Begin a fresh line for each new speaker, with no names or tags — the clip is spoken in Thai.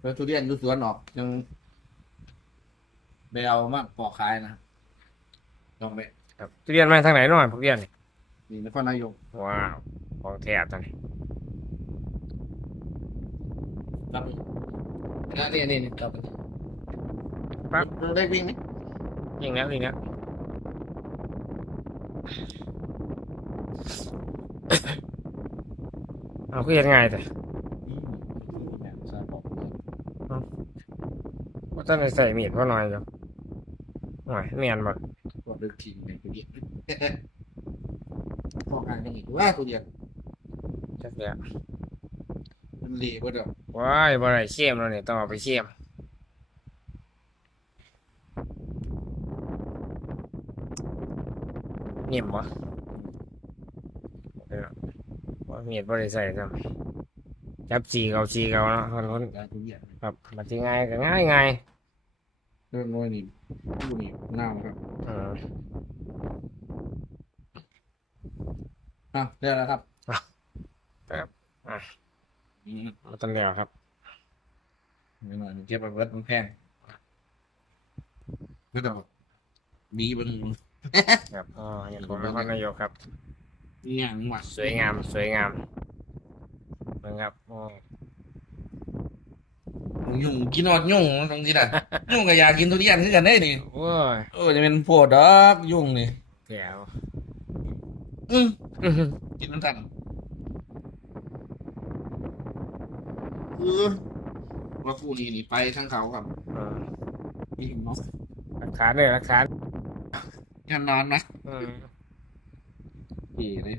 แล้วทุเรียนดูสวนออกยังไปเอามาปอกขายนะลองไป
ครับทุเรียนมาทางไหนหน่อยพวกเรียนนี่
นี่นครนายก
ว้าวของแท้ตอนนี้
ครับนี่นี่นี่ครับได้วิ่งไหม
ยิงแล้วยิงแล้วเอาคือเฮ็ดง่ายแต่
เนี่ยใช่บอก
ว่า ต้องได้ใส่มีดเพราะน้อยอยู่หน่อยเนียนบ่
บอกเลิกทิ้งในทุเรียนปอกขายกันอีกว่าทุเรียน
จักแล้ว
มันเละเบ่ดอก
ว้ายบ่ได้เค็มแล้วนี่ต้องเอาไปเค็มนิ่มบ่เออว่ามีดบ่ได้ใส่ซ้ำจับจีเกาจีเกาเนาะคนคน
ขายทุเรียน
ครับมันสิง่ายก็ง่ายง่าย
เรื่องน้อยนี่ผู้นี่น้ำครับ
เออ
อะเรียกแล้วครับ
อะ
อืม
มาต้นแล้วครับ
ไม่หน่อยเก็บไปเบิดมันแพงก็ต้องมีมัน
ครับอ๋ออย่างผมนครนายกครับ
มีอย่างหวัด
สวยงาม สวยงามเบิ่งครับอ๋อ
ยุ่งกินอดยุ่งตรงที่นั่นยุ่งก็อยากกินทุเรียนคือกันได้นี่
โอ้ย
เออจะเป็นโพดดอกยุ่งนี่
แก้ว
อืม
อื้อหือ
กินมันทันเออว่าคู่นี้นี่ไปทั้งเขาครับ
เออ
นี่เนาะ
รักษาเลยรักษา
งานนอนนะ
อืม
เก๋เลย